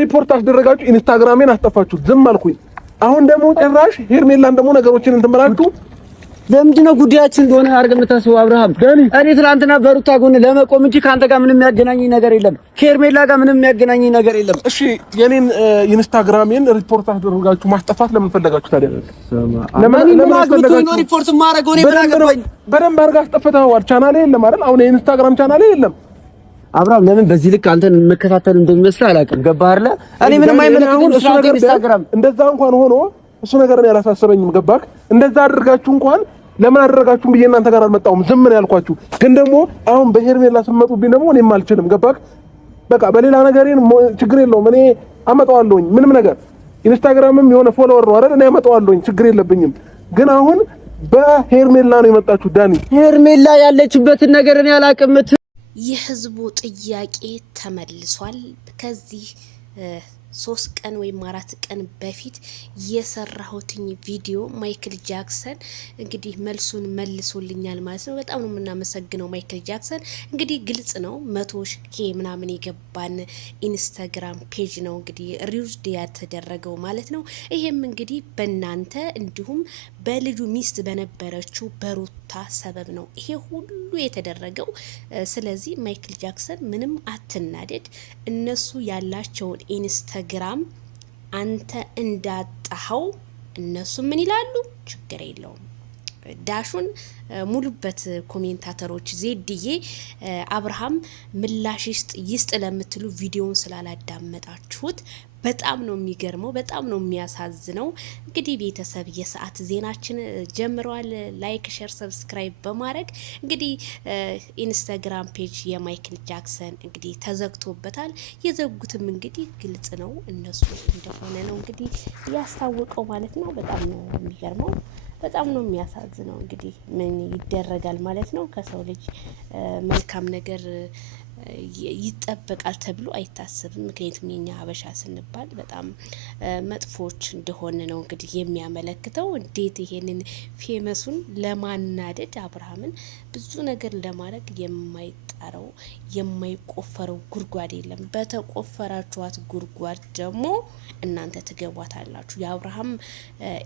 ሪፖርት አስደረጋችሁ ኢንስታግራሜን አስጠፋችሁ ዝም አልኩኝ አሁን ደግሞ ጭራሽ ሄርሜላን ደግሞ ነገሮችን እንትመራችሁ ለምንድነው ጉዳያችን እንደሆነ አርገ መታሰው አብርሃም እኔ ትናንትና በሩታ ጎን ለመቆም እንጂ ካንተ ጋር ምንም የሚያገናኝ ነገር የለም ከሄርሜላ ጋር ምንም የሚያገናኝ ነገር የለም እሺ የኔን ኢንስታግራሜን ሪፖርት አስደረጋችሁ ማስጠፋት ለምን ፈለጋችሁ ታዲያ ለምን አግብቶኝ ሪፖርት ማረገው እኔ ብራገባኝ በደንብ አርጋ አስጠፈታዋል ቻናሌ የለም አይደል አሁን የኢንስታግራም ቻናሌ የለም አብርሃም ለምን በዚህ ልክ አንተን መከታተል እንደሚመስል አላውቅም ገባህ አይደል እኔ ምንም አይመለከትም ኢንስታግራም እንደዛ እንኳን ሆኖ እሱ ነገር ነው ያላሳሰበኝም ገባክ እንደዛ አድርጋችሁ እንኳን ለምን አደረጋችሁ ብዬ እናንተ ጋር አልመጣሁም ዝም ነው ያልኳችሁ ግን ደግሞ አሁን በሄርሜላ ስመጡብኝ ደግሞ እኔም አልችልም ገባክ በቃ በሌላ ነገሬን ችግር የለውም እኔ አመጣዋለሁኝ ምንም ነገር ኢንስታግራምም የሆነ ፎሎወር ነው አይደል እኔ አመጣዋለሁኝ ችግር የለብኝም ግን አሁን በሄርሜላ ነው የመጣችሁ ዳኒ ሄርሜላ ያለችበትን ነገር እኔ አላውቅም የህዝቡ ጥያቄ ተመልሷል ከዚህ 3 ቀን ወይም 4 ቀን በፊት የሰራሁትኝ ቪዲዮ ማይክል ጃክሰን እንግዲህ መልሱን መልሶልኛል ማለት ነው በጣም ነው የምናመሰግነው ማይክል ጃክሰን እንግዲህ ግልጽ ነው 100K ምናምን የገባን ኢንስታግራም ፔጅ ነው እንግዲህ ሪውዝድ ያተደረገው ማለት ነው ይሄም እንግዲህ በእናንተ እንዲሁም በልጁ ሚስት በነበረችው በሩታ ሰበብ ነው ይሄ ሁሉ የተደረገው ስለዚህ ማይክል ጃክሰን ምንም አትናደድ እነሱ ያላቸውን ኢንስታግራም አንተ እንዳጣኸው እነሱ ምን ይላሉ ችግር የለውም ዳሹን ሙሉበት ኮሜንታተሮች ዜድዬ አብርሃም ምላሽ ይስጥ ለምትሉ ቪዲዮውን ስላላዳመጣችሁት በጣም ነው የሚገርመው በጣም ነው የሚያሳዝነው እንግዲህ ቤተሰብ የሰዓት ዜናችን ጀምሯል ላይክ ሼር ሰብስክራይብ በማድረግ እንግዲህ ኢንስታግራም ፔጅ የማይክል ጃክሰን እንግዲህ ተዘግቶበታል የዘጉትም እንግዲህ ግልጽ ነው እነሱ እንደሆነ ነው እንግዲህ ያስታወቀው ማለት ነው በጣም ነው የሚገርመው በጣም ነው የሚያሳዝነው እንግዲህ ምን ይደረጋል ማለት ነው ከሰው ልጅ መልካም ነገር ይጠበቃል ተብሎ አይታሰብም ምክንያቱም የኛ ሀበሻ ስንባል በጣም መጥፎች እንደሆነ ነው እንግዲህ የሚያመለክተው እንዴት ይሄንን ፌመሱን ለማናደድ አብርሃምን ብዙ ነገር ለማድረግ የማይጣረው የማይቆፈረው ጉድጓድ የለም በተቆፈራችኋት ጉድጓድ ደግሞ እናንተ ትገቧታላችሁ የአብርሃም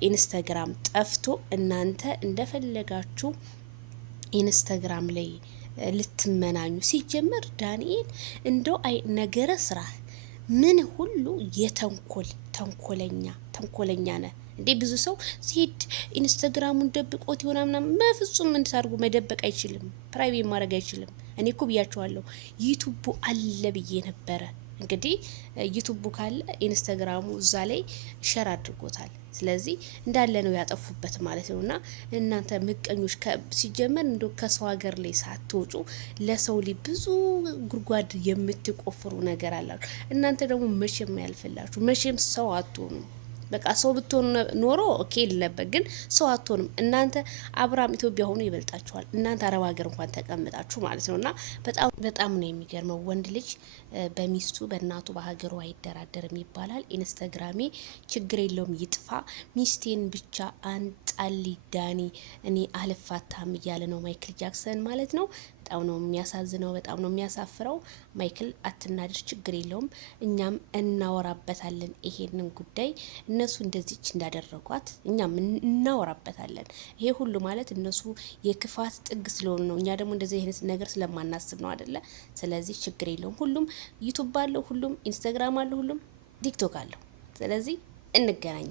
ኢንስታግራም ጠፍቶ እናንተ እንደፈለጋችሁ ኢንስታግራም ላይ ልትመናኙ ሲጀመር ዳንኤል እንደው ነገረ ስራ ምን ሁሉ ተንኮለኛ ነህ እንዴ ብዙ ሰው ሲሄድ ኢንስታግራሙን ደብቆት ይሆናልና በፍጹም እንድታርጉ መደበቅ አይችልም ፕራይቬት ማድረግ አይችልም እኔ እኮ ብያቸዋለሁ ዩቲዩብ አለ ብዬ ነበረ እንግዲህ ዩቲዩብ ካለ ኢንስታግራሙ እዛ ላይ ሼር አድርጎታል ስለዚህ እንዳለ ነው ያጠፉበት ማለት ነውና እናንተ ምቀኞች ሲጀመር እንደው ከሰው ሀገር ላይ ሳትወጡ ለሰው ላይ ብዙ ጉድጓድ የምትቆፍሩ ነገር አላችሁ እናንተ ደግሞ መቼም ያልፈላችሁ መቼም ሰው አትሆኑ በቃ ሰው ብትሆኑ ኖሮ ኦኬ ልነበር ግን ሰው አትሆኑም እናንተ አብርሃም ኢትዮጵያ ሆኖ ይበልጣችኋል እናንተ አረብ ሀገር እንኳን ተቀምጣችሁ ማለት ነውና በጣም ነው የሚገርመው ወንድ ልጅ በሚስቱ በእናቱ በሀገሩ አይደራደርም ይባላል ኢንስታግራሜ ችግር የለውም ይጥፋ ሚስቴን ብቻ አንጣሊ ዳኒ እኔ አልፋታም እያለ ነው ማይክል ጃክሰን ማለት ነው በጣም ነው የሚያሳዝነው በጣም ነው የሚያሳፍረው ማይክል አትናደድ ችግር የለውም እኛም እናወራበታለን ይሄንን ጉዳይ እነሱ እንደዚች እንዳደረጓት እኛም እናወራበታለን ይሄ ሁሉ ማለት እነሱ የክፋት ጥግ ስለሆኑ ነው እኛ ደግሞ እንደዚህ አይነት ነገር ስለማናስብ ነው አይደለ ስለዚህ ችግር የለውም ሁሉም ዩቲዩብ አለው ሁሉም ኢንስታግራም አለው ሁሉም ቲክቶክ አለው ስለዚህ እንገናኝ